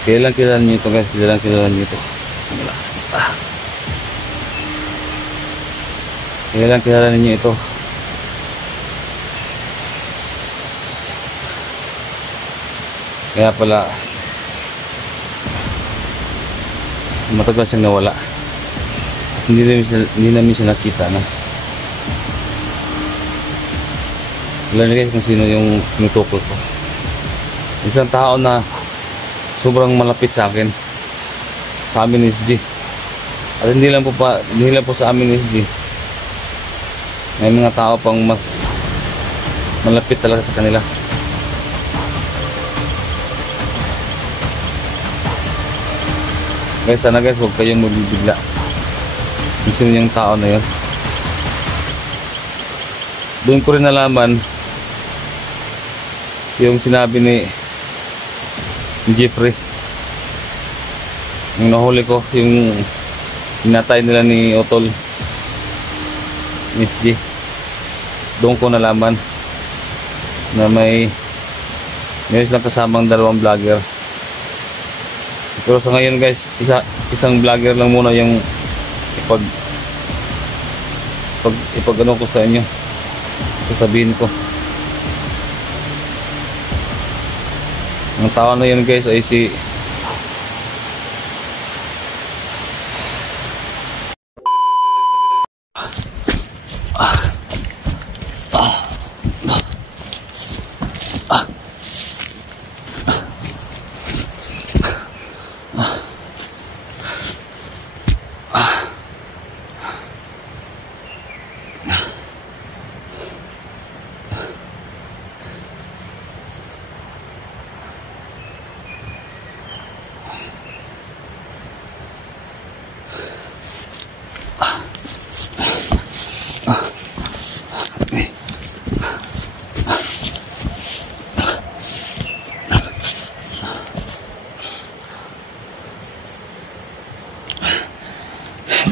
Kailan kilala nyo ito guys, kailan kilala nyo ito. Kailan kilala ninyo ito. Kaya pala matagal siyang nawala. Hindi namin siya nakita na. Alam niyo guys kung sino yung tinutukol ko. Isang tao na sobrang malapit sa akin, sa amin ni SG. At hindi lang po sa amin ni SG. May mga tao pang mas malapit talaga sa kanila. Guys, sana guys, huwag kayong mabibigla kung sino yung tao na yun. Doon ko rin nalaman yung sinabi ni Jeffrey, yung nahuli ko, yung pinatay nila ni Otol, Miss G. Doon ko nalaman na may lang kasamang dalawang vlogger. Pero sa ngayon guys, isang vlogger lang muna yung ipag ano ko sa inyo, sasabihin ko. Ang tao na yun guys ay si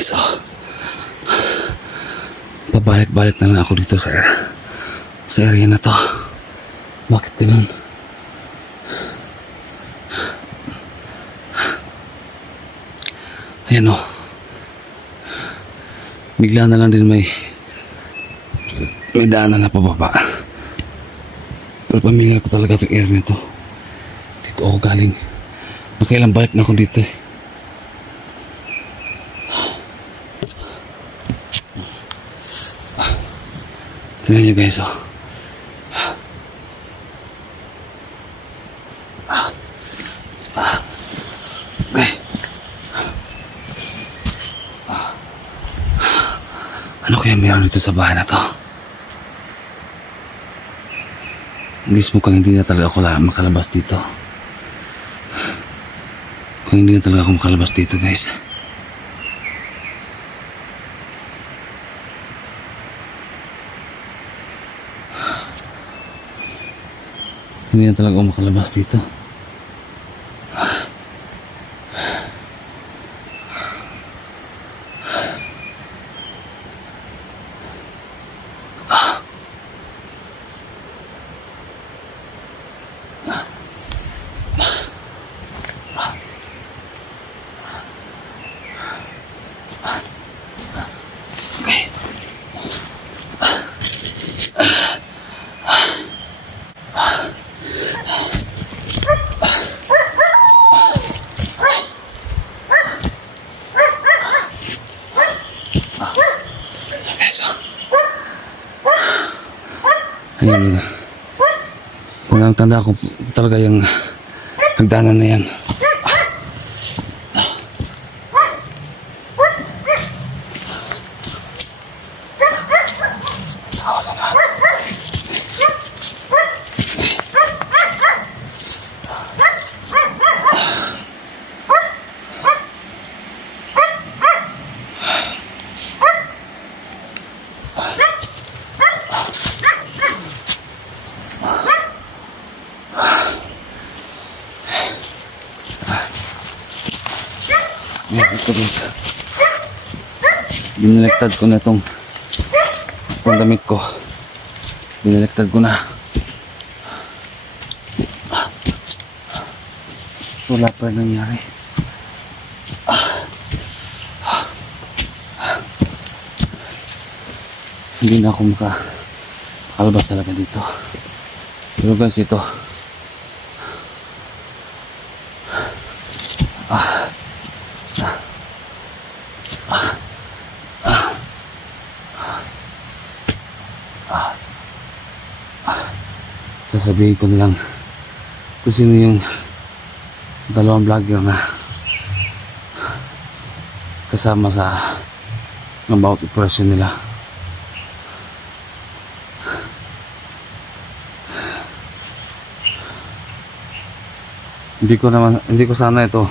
so, pabalik-balik na lang ako dito sa area na to. Bakit ganun? Ayan o, bigla na lang din may daanan na pababa. Pero pamilya ko talaga itong area na to. Dito ako galing. Nakailang balik na ako dito eh. Tignan nyo guys oh. Ano kaya meron dito sa bahay na to? Guys, mukhang hindi na talaga ako makalabas dito. Mukhang hindi na talaga ako makalabas dito guys. Hindi na talaga ako makalabas dito. Ayan, tanda ko talaga yung hagdanan na yan. Ito guys, binaliktad ko na itong damit ko. Binaliktad ko na. wala pa rin nangyari. Hindi na ako makalabas talaga dito. Pero guys, ito sasabihin ko na lang kung sino yung dalawang vlogger na kasama sa bawat operasyon nila. Hindi ko sana ito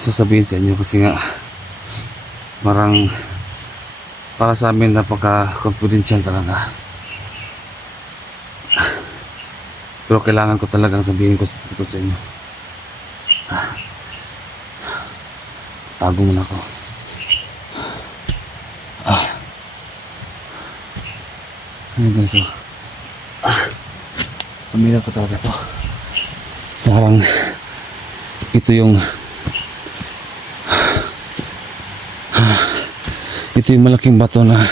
sasabihin sa inyo kasi nga parang para sa amin napaka-confidential talaga. Pero kailangan ko talagang sabihin ko sa inyo. Tago muna ako. Ano guys, pamilya ko talaga to. Parang ito yung malaking bato na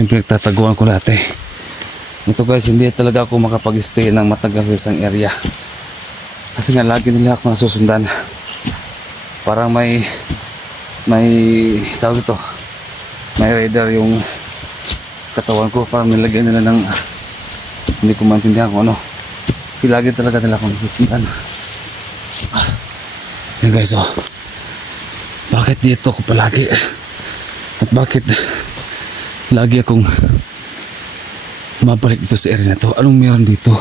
yung pinagtataguan ko dati. Ito guys, hindi talaga ako makapag-stay ng matagal sa isang area kasi nga lagi nila ako nasusundan. Parang may tawag ito, may radar yung katawan ko. Parang nilagyan nila ng hindi ko maintindihan kung ano. Kasi lagi talaga nila akong nasusundan. Yan guys, bakit dito ako palagi at bakit lagi akong mabalik dito sa area na to? Anong meron dito?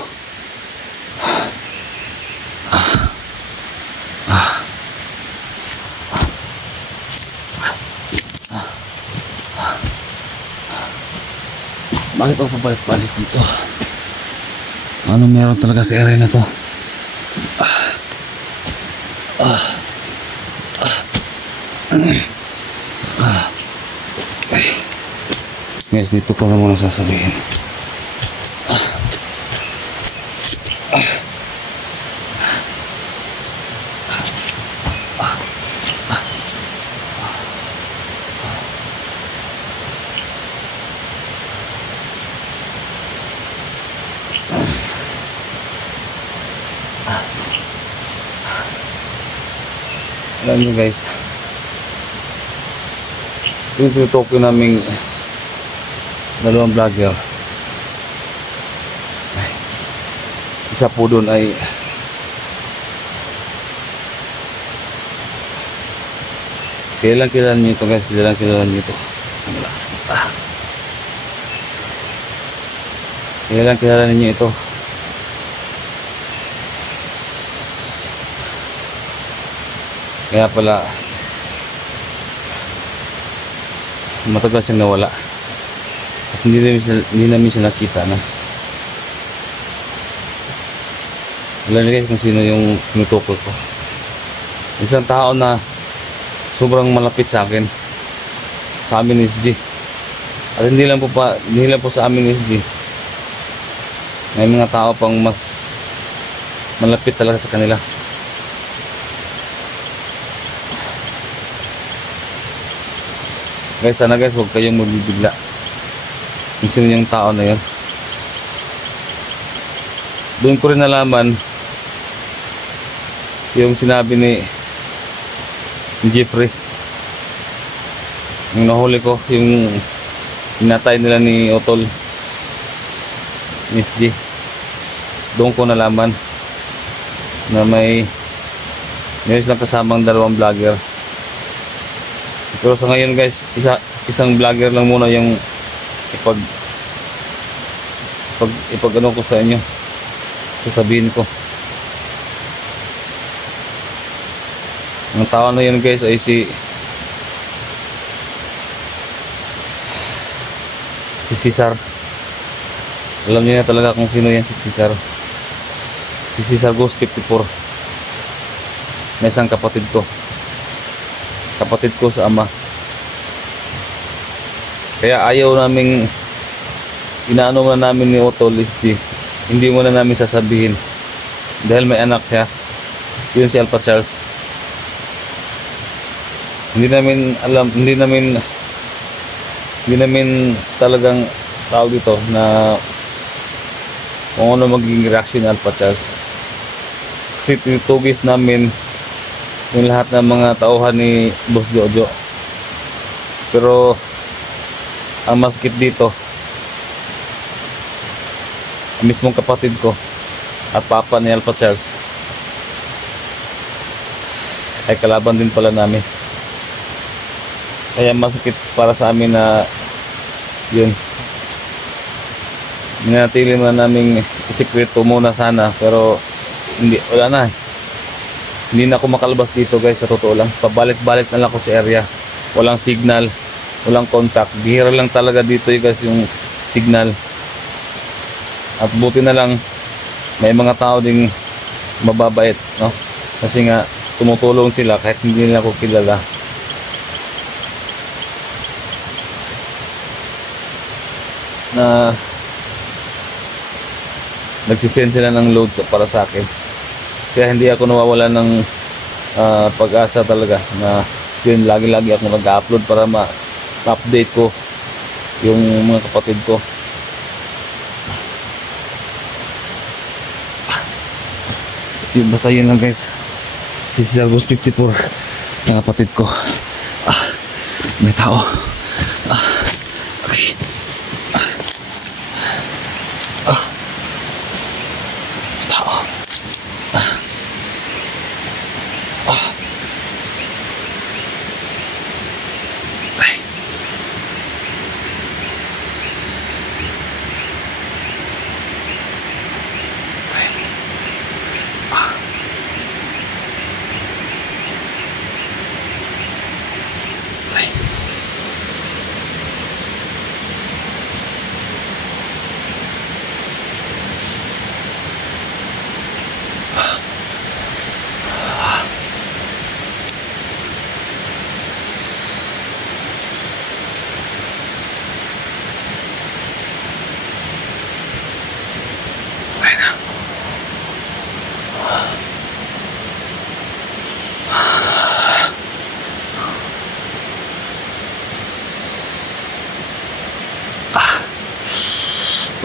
Bakit ako pabalik-balik dito? Anong meron talaga sa area na to? Guys, dito ko na muna sasabihin. Alam nyo guys, yung tinutok naming dalawang vlogger, isa po doon ay kilala nyo ito guys, kilala nyo ito. Kilala ninyo ito. Kaya pala matagal siyang nawala at hindi namin siya nakita na. Alam niyo guys kung sino yung tinutukol ko. Isang tao na sobrang malapit sa akin, sa amin ni SG. At hindi lang po sa amin ni SG. May mga tao pang mas malapit talaga sa kanila. Guys, sana guys, huwag kayong magbibigla kung sino yung tao na yun. Doon ko rin nalaman yung sinabi ni Jeffrey. Yung nahuli ko, yung inatay nila ni Otol, Miss G. Doon ko nalaman na may lang kasamang dalawang vlogger. Pero sa ngayon guys, isang vlogger lang muna yung ipag ano ko sa inyo, sasabihin ko. Ang tao na yun guys ay si Cesar. Alam niyo na talaga kung sino yan, si Cesar. Si Cesar Ghost 54. May isang kapatid ko sa ama. Kaya ayaw naming inaano na namin ni Otto SG. Hindi mo na namin sasabihin dahil may anak siya. Yun si Alpha Charles. Hindi namin talagang tawag dito na kung ano magiging reaction ni Alpha Charles. Kasi tinutugis namin yung lahat ng mga tauhan ni Boss Jojo. Pero ang maskit dito, ang mismong kapatid ko at papa ni Alpha Charles ay kalaban din pala namin. Kaya masakit para sa amin na yun, minanatili man naming isikreto muna sana, pero wala na. Hindi na ako makalabas dito guys, sa totoo lang. Pabalik-balik na lang ako sa area. Walang signal, walang contact. Bihira lang talaga dito guys yung signal. At buti na lang may mga tao ding mababait, no? Kasi nga tumutulong sila kahit hindi nila ako kilala. Na nagsisend sila ng loads para sa akin. Kaya hindi ako nawawala ng pag-asa talaga na yun, lagi-lagi ako nag-upload para ma-update ko yung mga kapatid ko. Basta yun lang guys, si Salvos 54 ng kapatid ko. May tao. Okay. Tao.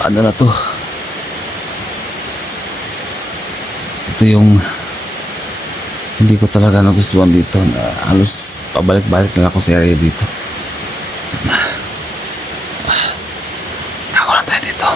Paano na to? Ito yung hindi ko talaga nagustuhan dito, na halos pabalik-balik na ako sa area dito. Tako lang tayo dito.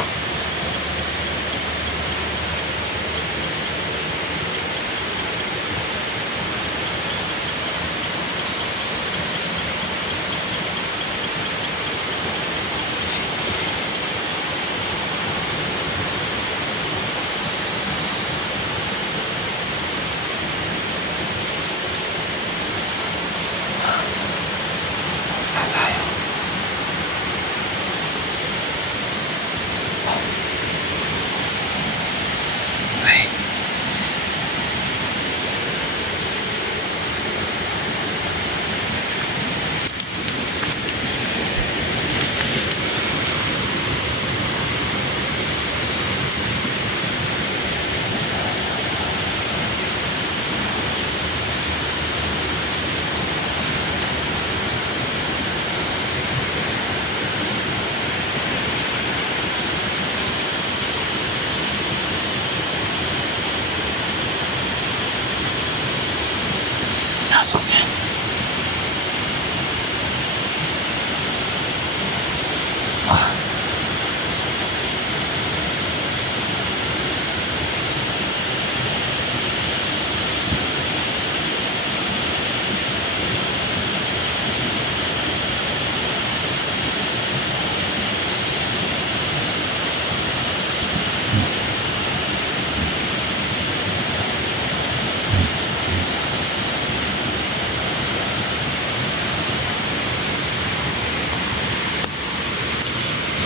Pasok yan.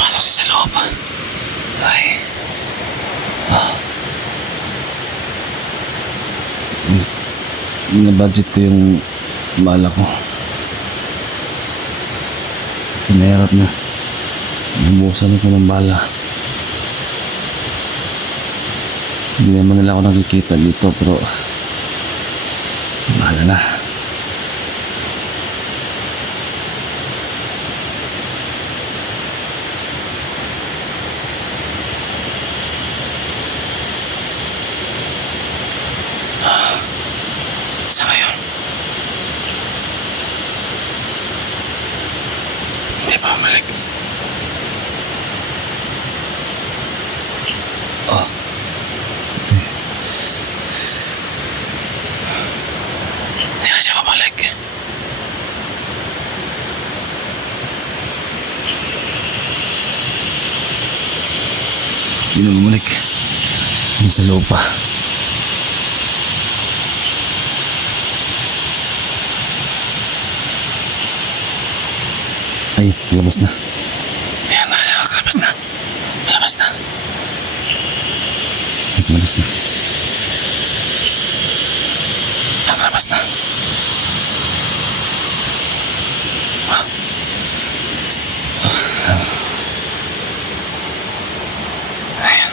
Pasok sa loob. Ay. Na-budget ko yung bala ko. Pinahirap na. Nabusan ko ng bala. Hindi naman nila ako nakikita dito, pero Bahala na. Sa ngayon, hindi pa bumalik. Oh. Hindi na siya babalik. Hindi na bumalik. Hindi sa loob pa. Ay, labas na. Ayan na, labas na. Labas na. Labas na. Labas na. Ayan.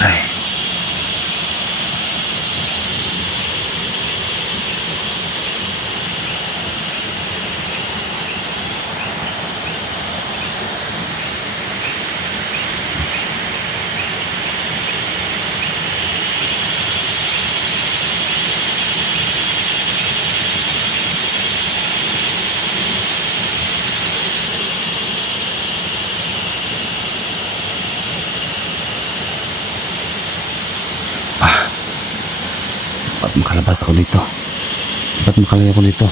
Ay. Ba't makalabas ako dito? Ba't makalaya ako dito?